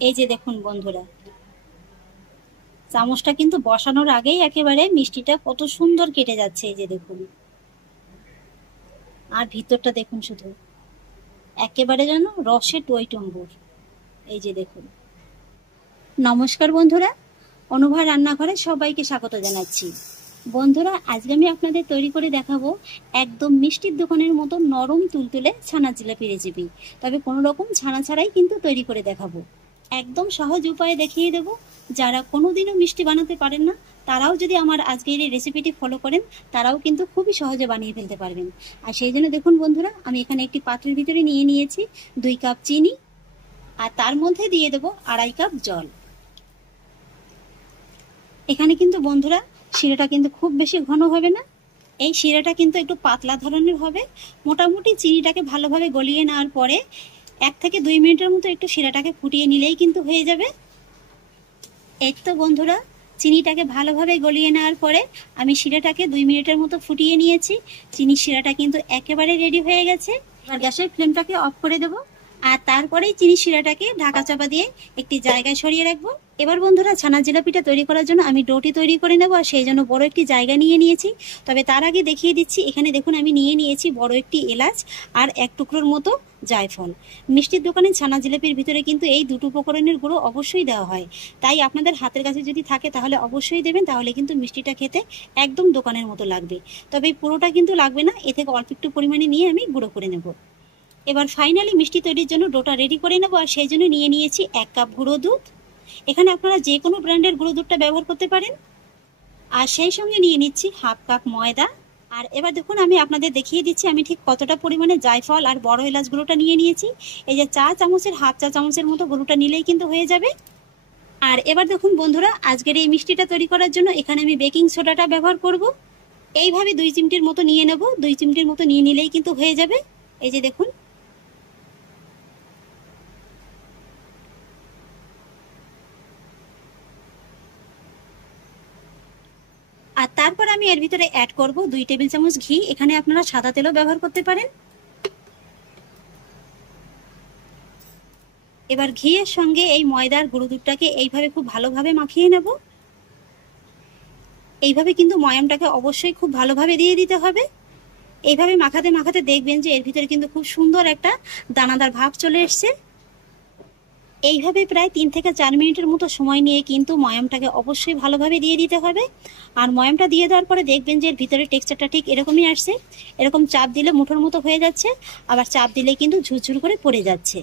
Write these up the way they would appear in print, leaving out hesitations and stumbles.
এই যে দেখুন বন্ধুরা, চামচটা কিন্তু বসানোর আগেই একেবারে মিষ্টিটা কত সুন্দর কেটে যাচ্ছে। এই যে দেখুন, আর ভিতরটা দেখুন, শুধু একেবারে যেন রসে টইটুম্বুর। এই যে দেখুন। নমস্কার বন্ধুরা, অনুভা রান্নাঘরে সবাইকে স্বাগত জানাচ্ছি। বন্ধুরা, আজকে আমি আপনাদের তৈরি করে দেখাবো একদম মিষ্টির দোকানের মতো নরম তুলতুলে ছানা জিলাপি রেসিপি। তবে কোনো রকম ছানা ছাড়াই কিন্তু তৈরি করে দেখাবো। একদম সহজ উপায়ে দেখিয়ে দেব। যারা কোনোদিনও মিষ্টি বানাতে পারেন না, তারাও যদি আমার আজকের এই রেসিপিটি ফলো করেন, তারাও কিন্তু খুবই সহজে বানিয়ে ফেলতে পারবেন। আর সেই জন্য দেখুন বন্ধুরা, আমি এখানে একটি পাত্রের ভিতরে নিয়ে নিয়েছি 2 কাপ চিনি, আর তার মধ্যে দিয়ে দেবো 2.5 কাপ জল। এখানে কিন্তু বন্ধুরা শিরাটা কিন্তু খুব বেশি ঘন হবে না, এই শিরাটা কিন্তু একটু পাতলা ধরনের হবে। মোটামুটি চিনিটাকে ভালোভাবে গলিয়ে নেওয়ার পরে 1 থেকে 2 মিনিটের মতো একটু শিরাটাকে ফুটিয়ে নিলেই কিন্তু হয়ে যাবে। এই তো বন্ধুরা, চিনিটাকে ভালোভাবে গলিয়ে নেওয়ার পরে আমি শিরাটাকে 2 মিনিটের মতো ফুটিয়ে নিয়েছি। চিনির শিরাটা কিন্তু একেবারে রেডি হয়ে গেছে। এবার গ্যাসের ফ্লেমটাকে অফ করে দেবো, আর তারপরেই চিনি শিরাটাকে ঢাকা চাপা দিয়ে একটি জায়গায় সরিয়ে রাখবো। এবার বন্ধুরা, ছানা জিলাপিটা তৈরি করার জন্য আমি ডোটি তৈরি করে নেবো, আর সেই জন্য বড় একটি জায়গা নিয়ে নিয়েছি। তবে তার আগে দেখিয়ে দিচ্ছি, এখানে দেখুন আমি নিয়ে নিয়েছি বড় একটি এলাচ আর 1 টুকরোর মতো জায়ফল। মিষ্টির দোকানে ছানা জিলাপির ভিতরে কিন্তু এই দুটো উপকরণের গুঁড়ো অবশ্যই দেওয়া হয়, তাই আপনাদের হাতের কাছে যদি থাকে তাহলে অবশ্যই দেবেন, তাহলে কিন্তু মিষ্টিটা খেতে একদম দোকানের মতো লাগবে। তবে পুরোটা কিন্তু লাগবে না, এ থেকে অল্প একটু পরিমাণে নিয়ে আমি গুঁড়ো করে নেব। এবার ফাইনালি মিষ্টি তৈরির জন্য ডোটা রেডি করে নেবো, আর সেই জন্য নিয়ে নিয়েছি 1 কাপ গুঁড়ো দুধ। এখানে আপনারা যে কোনো ব্র্যান্ডের গুঁড়ো দুধটা ব্যবহার করতে পারেন। আর সেই সঙ্গে নিয়ে নিচ্ছি 1/2 কাপ ময়দা। আর এবার দেখুন, আমি আপনাদের দেখিয়ে দিচ্ছি আমি ঠিক কতটা পরিমাণে জায়ফল আর বড় এলাচ গুঁড়োটা নিয়ে নিয়েছি। এই যে 1 চামচের 1/2 চা চামচের মতো গুঁড়োটা নিলেই কিন্তু হয়ে যাবে। আর এবার দেখুন বন্ধুরা, আজকের এই মিষ্টিটা তৈরি করার জন্য এখানে আমি বেকিং সোডাটা ব্যবহার করব। এইভাবে 2 চিমটির মতো নিয়ে নেব, 2 চিমটির মতো নিয়ে নিলেই কিন্তু হয়ে যাবে। এই যে দেখুন। আর তারপর আমি এর ভিতরে অ্যাড করব 2 টেবিল চামচ ঘি। এখানে আপনারা সাদা তেলও ব্যবহার করতে পারেন। এবার ঘিয়ের সঙ্গে এই ময়দার গুঁড়ো দুধটাকে এইভাবে খুব ভালোভাবে মাখিয়ে নেব। এইভাবে কিন্তু ময়ামটাকে অবশ্যই খুব ভালোভাবে দিয়ে দিতে হবে। এইভাবে মাখাতে মাখাতে দেখবেন যে এর ভিতরে কিন্তু খুব সুন্দর একটা দানাদার ভাব চলে এসছে। এইভাবে প্রায় 3 থেকে 4 মিনিটের মতো সময় নিয়ে কিন্তু ময়ামটাকে অবশ্যই ভালোভাবে দিয়ে দিতে হবে। আর ময়ামটা দিয়ে দেওয়ার পরে দেখবেন যে এর ভিতরে টেক্সচারটা ঠিক এরকমই আসছে। এরকম চাপ দিলে মুঠোর মতো হয়ে যাচ্ছে, আবার চাপ দিলে কিন্তু ঝুরঝুর করে পড়ে যাচ্ছে।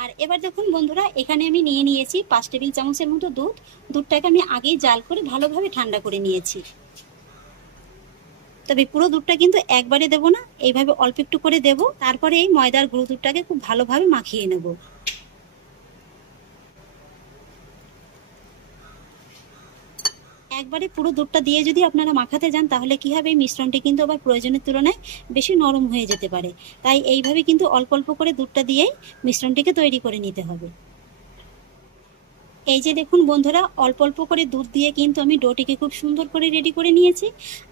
আর এবার দেখুন বন্ধুরা, এখানে আমি নিয়ে নিয়েছি 5 টেবিল চামচের মতো দুধ। দুধটাকে আমি আগেই জাল করে ভালোভাবে ঠান্ডা করে নিয়েছি। তবে পুরো দুধটা কিন্তু একবারে দেবো না, এইভাবে অল্প একটু করে দেবো। তারপরে এই ময়দার গুঁড়ো দুধটাকে খুব ভালোভাবে মাখিয়ে নেব। একবারে পুরো দুধটা দিয়ে যদি আপনারা মাখাতে যান, তাহলে কি হবে, মিশ্রণটি কিন্তু আবার প্রয়োজনের তুলনায় বেশি নরম হয়ে যেতে পারে। তাই এইভাবে কিন্তু অল্প অল্প করে দুধটা দিয়েই মিশ্রণটিকে তৈরি করে নিতে হবে। এই যে দেখুন বন্ধুরা, অল্প অল্প করে দুধ দিয়ে কিন্তু আমি ডোটিকে খুব সুন্দর করে রেডি করে নিয়েছি।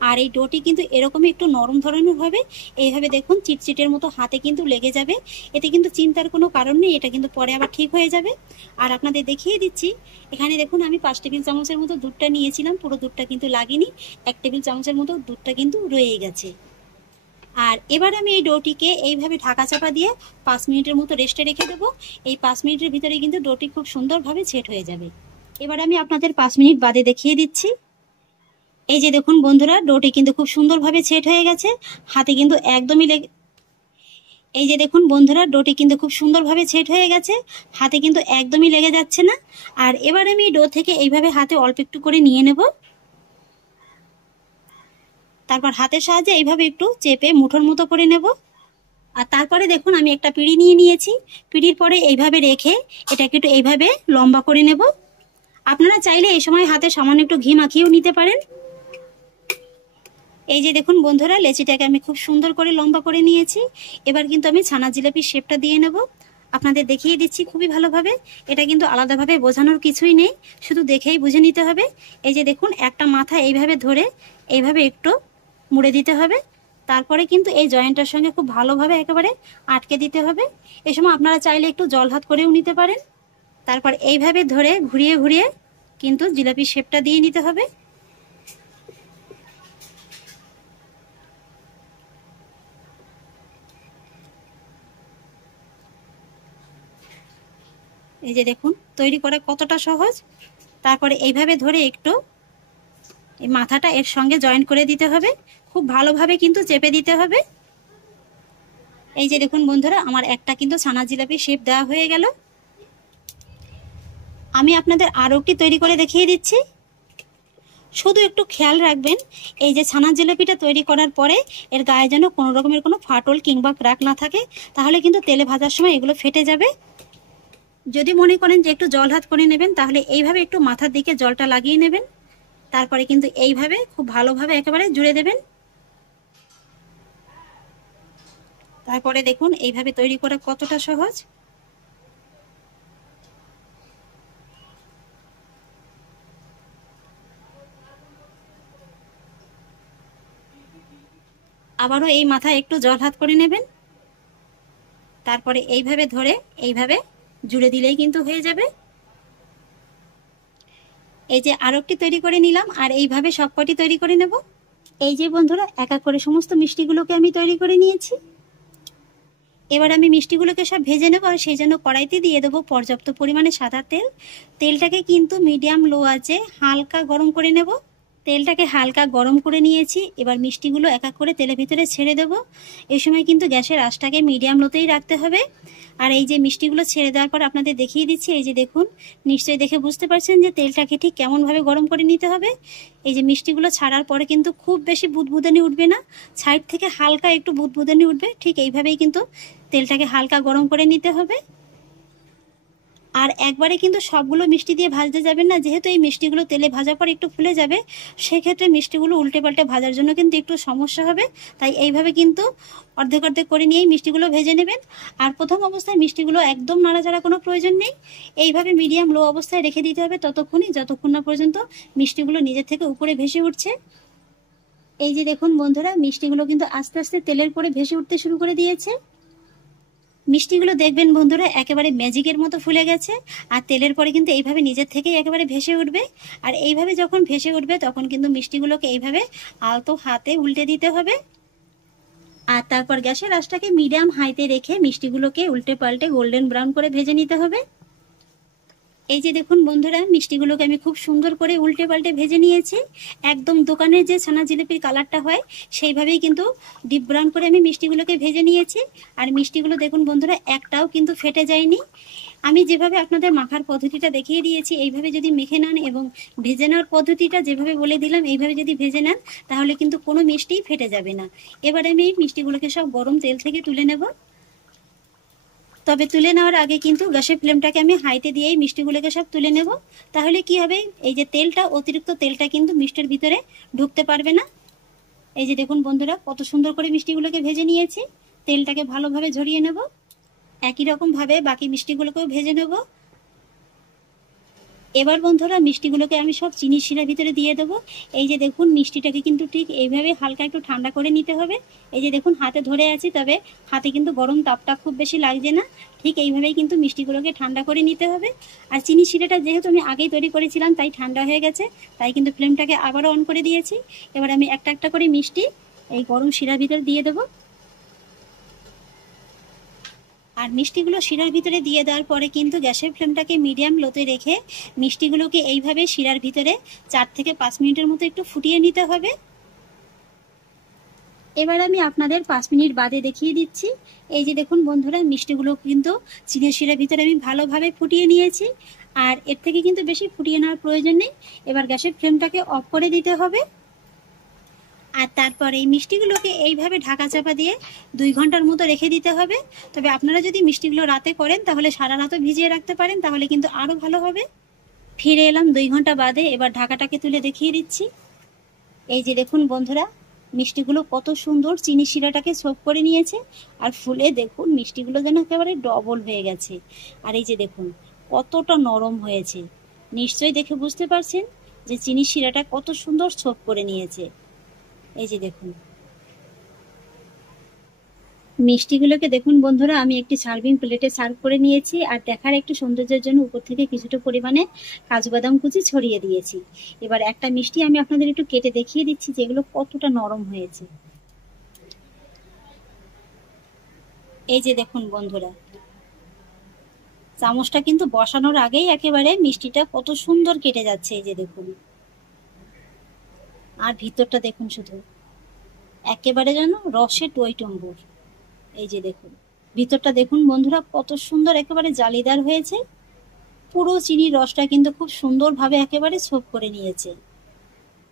আর এই ডোটি কিন্তু এরকমই একটু নরম ধরনের হবে। এইভাবে দেখুন চিটচিটের মতো হাতে কিন্তু লেগে যাবে, এতে কিন্তু চিন্তার কোনো কারণ নেই, এটা কিন্তু পরে আবার ঠিক হয়ে যাবে। আর আপনাদের দেখিয়ে দিচ্ছি, এখানে দেখুন আমি 5 টেবিল চামচের মতো দুধটা নিয়েছিলাম, পুরো দুধটা কিন্তু লাগেনি, 1 টেবিল চামচের মতো দুধটা কিন্তু রয়ে গেছে। আর এবার আমি এই ডোটিকে এইভাবে ঢাকা চাপা দিয়ে 5 মিনিটের মতো রেস্টে রেখে দেবো। এই 5 মিনিটের ভিতরে কিন্তু ডোটি খুব সুন্দরভাবে সেট হয়ে যাবে। এবার আমি আপনাদের 5 মিনিট বাদে দেখিয়ে দিচ্ছি। এই যে দেখুন বন্ধুরা, ডোটি কিন্তু খুব সুন্দরভাবে সেট হয়ে গেছে, হাতে কিন্তু একদমই এই যে দেখুন বন্ধুরা, ডোটি কিন্তু খুব সুন্দরভাবে সেট হয়ে গেছে, হাতে কিন্তু একদমই লেগে যাচ্ছে না। আর এবার আমি ডো থেকে এইভাবে হাতে অল্প একটু করে নিয়ে নেব। তারপর হাতের সাহায্যে এইভাবে একটু চেপে মুঠোর মতো করে নেব। আর তারপরে দেখুন আমি একটা পিঁড়ি নিয়ে নিয়েছি। পিঁড়ির পরে এইভাবে রেখে এটাকে একটু এইভাবে লম্বা করে নেব। আপনারা চাইলে এই সময় হাতে সামান্য একটু ঘি মাখিয়েও নিতে পারেন। এই যে দেখুন বন্ধুরা, লেচিটাকে আমি খুব সুন্দর করে লম্বা করে নিয়েছি। এবার কিন্তু আমি ছানা জিলাপির শেপটা দিয়ে নেব। আপনাদের দেখিয়ে দিচ্ছি খুবই ভালোভাবে, এটা কিন্তু আলাদাভাবে বোঝানোর কিছুই নেই, শুধু দেখেই বুঝে নিতে হবে। এই যে দেখুন, একটা মাথা এইভাবে ধরে এইভাবে একটু মুড়ে দিতে হবে। তারপরে কিন্তু এই জয়েন্টটার সঙ্গে খুব ভালোভাবে একেবারে আটকে দিতে হবে। এই সময় আপনারা চাইলে একটু জল হাত করেও নিতে পারেন। তারপর এইভাবে ধরে ঘুরিয়ে ঘুরিয়ে কিন্তু জিলাপির শেপটা দিয়ে নিতে হবে। এই যে দেখুন তৈরি করা কতটা সহজ। তারপরে এইভাবে ধরে একটু এই মাথাটা এর সঙ্গে জয়েন করে দিতে হবে, খুব ভালোভাবে কিন্তু চেপে দিতে হবে। এই যে দেখুন বন্ধুরা, আমার একটা কিন্তু ছানা জিলাপি শেপ দেওয়া হয়ে গেল। আমি আপনাদের আরও একটি তৈরি করে দেখিয়ে দিচ্ছি। শুধু একটু খেয়াল রাখবেন, এই যে ছানা জিলাপিটা তৈরি করার পরে এর গায়ে যেন কোনো রকমের কোনো ফাটল কিংবা ক্র্যাক না থাকে, তাহলে কিন্তু তেলে ভাজার সময় এগুলো ফেটে যাবে। যদি মনে করেন যে একটু জল হাত করে নেবেন, তাহলে এইভাবে একটু মাথার দিকে জলটা লাগিয়ে নেবেন। তারপরে কিন্তু এইভাবে খুব ভালোভাবে একেবারে জুড়ে দেবেন। তারপরে দেখুন এইভাবে তৈরি করা কতটা সহজ। আবারও এই মাথায় একটু জল হাত করে নেবেন। তারপরে এইভাবে ধরে এইভাবে জুড়ে দিলেই কিন্তু হয়ে যাবে। এই যে আরো একটি তৈরি করে নিলাম, আর এইভাবে সবকটি তৈরি করে নেব। এই যে বন্ধুরা, এক এক করে সমস্ত মিষ্টিগুলোকে আমি তৈরি করে নিয়েছি। এবার আমি মিষ্টিগুলোকে সব ভেজে নেব, আর সেই জন্য কড়াইতে দিয়ে দেবো পর্যাপ্ত পরিমাণে সাদা তেল। তেলটাকে কিন্তু মিডিয়াম লো আঁচে হালকা গরম করে নেব। তেলটাকে হালকা গরম করে নিয়েছি। এবার মিষ্টিগুলো এক এক করে তেলের ভিতরে ছেড়ে দেব। এই সময় কিন্তু গ্যাসের আঁচটাকে মিডিয়াম লোতেই রাখতে হবে। আর এই যে মিষ্টিগুলো ছেড়ে দেওয়ার পর আপনাদের দেখিয়ে দিচ্ছি। এই যে দেখুন, নিশ্চয়ই দেখে বুঝতে পারছেন যে তেলটাকে ঠিক কেমনভাবে গরম করে নিতে হবে। এই যে মিষ্টিগুলো ছাড়ার পরে কিন্তু খুব বেশি বুদবুদানি উঠবে না, সাইড থেকে হালকা একটু বুদবুদানি উঠবে। ঠিক এইভাবেই কিন্তু তেলটাকে হালকা গরম করে নিতে হবে। আর একবারে কিন্তু সবগুলো মিষ্টি দিয়ে ভাজতে যাবেন না, যেহেতু এই মিষ্টিগুলো তেলে ভাজার পর একটু ফুলে যাবে, সেক্ষেত্রে মিষ্টিগুলো উল্টে পাল্টে ভাজার জন্য কিন্তু একটু সমস্যা হবে। তাই এইভাবে কিন্তু অর্ধেক অর্ধেক করে নিয়েই মিষ্টিগুলো ভেজে নেবেন। আর প্রথম অবস্থায় মিষ্টিগুলো একদম নাড়াচাড়া কোনো প্রয়োজন নেই, এইভাবে মিডিয়াম লো অবস্থায় রেখে দিতে হবে ততক্ষণই যতক্ষণ না পর্যন্ত মিষ্টিগুলো নিজের থেকে উপরে ভেসে উঠছে। এই যে দেখুন বন্ধুরা, মিষ্টিগুলো কিন্তু আস্তে আস্তে তেলের পরে ভেসে উঠতে শুরু করে দিয়েছে। মিষ্টিগুলো দেখবেন বন্ধুরা একেবারে ম্যাজিকের মতো ফুলে গেছে, আর তেলের পরে কিন্তু এইভাবে নিজের থেকেই একেবারে ভেসে উঠবে। আর এইভাবে যখন ভেসে উঠবে তখন কিন্তু মিষ্টিগুলোকে এইভাবে আলতো হাতে উল্টে দিতে হবে। আর তারপর গ্যাসের আঁচটাকে মিডিয়াম হাইতে রেখে মিষ্টিগুলোকে উল্টে পাল্টে গোল্ডেন ব্রাউন করে ভেজে নিতে হবে। এই যে দেখুন বন্ধুরা, মিষ্টিগুলোকে আমি খুব সুন্দর করে উল্টে পাল্টে ভেজে নিয়েছি। একদম দোকানের যে ছানা জিলিপির কালারটা হয় সেইভাবেই কিন্তু ডিপ ব্রাউন করে আমি মিষ্টিগুলোকে ভেজে নিয়েছি। আর মিষ্টিগুলো দেখুন বন্ধুরা, একটাও কিন্তু ফেটে যায়নি। আমি যেভাবে আপনাদের মাখার পদ্ধতিটা দেখিয়ে দিয়েছি, এইভাবে যদি মেখে নেন এবং ভেজে নেওয়ার পদ্ধতিটা যেভাবে বলে দিলাম এইভাবে যদি ভেজে নেন, তাহলে কিন্তু কোনো মিষ্টিই ফেটে যাবে না। এবার আমি এই মিষ্টিগুলোকে সব গরম তেল থেকে তুলে নেব। তবে তুলে নেওয়ার আগে কিন্তু গ্যাসের ফ্লেমটাকে আমি হাইতে দিয়েই মিষ্টিগুলোকে সব তুলে নেব। তাহলে কি হবে, এই যে তেলটা, অতিরিক্ত তেলটা কিন্তু মিষ্টির ভিতরে ঢুকতে পারবে না। এই যে দেখুন বন্ধুরা, কত সুন্দর করে মিষ্টিগুলোকে ভেজে নিয়েছি। তেলটাকে ভালোভাবে ঝরিয়ে নেব। একই রকম ভাবে বাকি মিষ্টিগুলোকেও ভেজে নেব। এবার বন্ধুরা, মিষ্টিগুলোকে আমি সব চিনি শিরার ভিতরে দিয়ে দেবো। এই যে দেখুন, মিষ্টিটাকে কিন্তু ঠিক এইভাবে হালকা একটু ঠান্ডা করে নিতে হবে। এই যে দেখুন, হাতে ধরে আছি, তবে হাতে কিন্তু গরম তাপটা খুব বেশি লাগছে না। ঠিক এইভাবেই কিন্তু মিষ্টিগুলোকে ঠান্ডা করে নিতে হবে। আর চিনি শিরাটা যেহেতু আমি আগেই তৈরি করেছিলাম, তাই ঠান্ডা হয়ে গেছে, তাই কিন্তু ফ্লেমটাকে আবারও অন করে দিয়েছি। এবার আমি একটা একটা করে মিষ্টি এই গরম শিরার ভিতরে দিয়ে দেবো। আর মিষ্টিগুলো শিরার ভিতরে দিয়ে দেওয়ার পরে কিন্তু গ্যাসের ফ্লেমটাকে মিডিয়াম লোতে রেখে মিষ্টিগুলোকে এইভাবে শিরার ভিতরে 4 থেকে 5 মিনিটের মতো একটু ফুটিয়ে নিতে হবে। এবার আমি আপনাদের 5 মিনিট বাদে দেখিয়ে দিচ্ছি। এই যে দেখুন বন্ধুরা, মিষ্টিগুলো কিন্তু চিনির শিরার ভিতরে আমি ভালোভাবে ফুটিয়ে নিয়েছি। আর এর থেকে কিন্তু বেশি ফুটিয়ে নেওয়ার প্রয়োজন নেই। এবার গ্যাসের ফ্লেমটাকে অফ করে দিতে হবে। আর তারপরে এই মিষ্টিগুলোকে এইভাবে ঢাকা চাপা দিয়ে 2 ঘন্টার মতো রেখে দিতে হবে। তবে আপনারা যদি মিষ্টিগুলো রাতে করেন তাহলে সারা রাতও ভিজিয়ে রাখতে পারেন, তাহলে কিন্তু আরও ভালো হবে। ফিরে এলাম 2 ঘন্টা বাদে। এবার ঢাকাটাকে তুলে দেখিয়ে দিচ্ছি। এই যে দেখুন বন্ধুরা, মিষ্টিগুলো কত সুন্দর চিনি শিরাটাকে সোক করে নিয়েছে। আর ফুলে দেখুন মিষ্টিগুলো যেন একেবারে ডবল হয়ে গেছে। আর এই যে দেখুন কতটা নরম হয়েছে। নিশ্চয়ই দেখে বুঝতে পারছেন যে চিনি শিরাটা কত সুন্দর সোক করে নিয়েছে। এই যে দেখুন, মিষ্টিগুলোকে দেখুন বন্ধুরা, আমি একটি সার্ভিং প্লেটে সার্ভ করে নিয়েছি, আর দেখার একটু সৌন্দর্যের জন্য উপর থেকে কিছুটা পরিমাণে কাজু বাদাম কুচি ছড়িয়ে দিয়েছি। এবার একটা মিষ্টি আমি আপনাদের একটু কেটে দেখিয়ে দিচ্ছি যেগুলো কতটা নরম হয়েছে। এই যে দেখুন বন্ধুরা, চামচটা কিন্তু বসানোর আগেই একেবারে মিষ্টিটা কত সুন্দর কেটে যাচ্ছে। এই যে দেখুন, আর ভিতরটা দেখুন, শুধু একেবারে যেন রসে টইটম্বুর। এই যে দেখুন, ভিতরটা দেখুন বন্ধুরা কত সুন্দর একেবারে জালিদার হয়েছে। পুরো চিনির রসটা কিন্তু খুব সুন্দরভাবে একেবারে সোক করে নিয়েছে।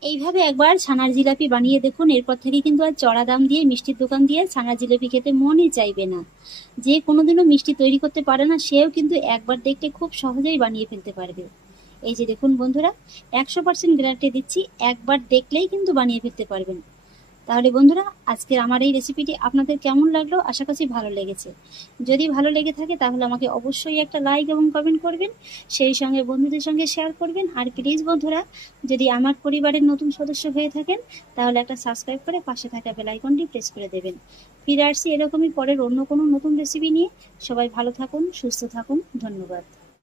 এইভাবে একবার ছানার জিলাপি বানিয়ে দেখুন, এরপর থেকে কিন্তু আর চড়া দাম দিয়ে মিষ্টির দোকান দিয়ে ছানার জিলাপি খেতে মনই চাইবে না। যে কোনোদিনও মিষ্টি তৈরি করতে পারে না, সেও কিন্তু একবার দেখলে খুব সহজেই বানিয়ে ফেলতে পারবে। এই যে দেখুন বন্ধুরা, 100% গ্যারান্টি দিচ্ছি, একবার দেখলেই কিন্তু বানিয়ে ফেলতে পারবেন। তাহলে বন্ধুরা, আজকের আমার এই রেসিপিটি আপনাদের কেমন লাগলো? আশা করছি ভালো লেগেছে। যদি ভালো লেগে থাকে তাহলে আমাকে অবশ্যই একটা লাইক এবং কমেন্ট করবেন, সেই সঙ্গে বন্ধুদের সঙ্গে শেয়ার করবেন। আর প্লিজ বন্ধুরা, যদি আমার পরিবারের নতুন সদস্য হয়ে থাকেন তাহলে একটা সাবস্ক্রাইব করে পাশে থাকা বেল আইকনটি প্রেস করে দেবেন। ফিরে আসছি এরকমই পরের অন্য কোনো নতুন রেসিপি নিয়ে। সবাই ভালো থাকুন, সুস্থ থাকুন, ধন্যবাদ।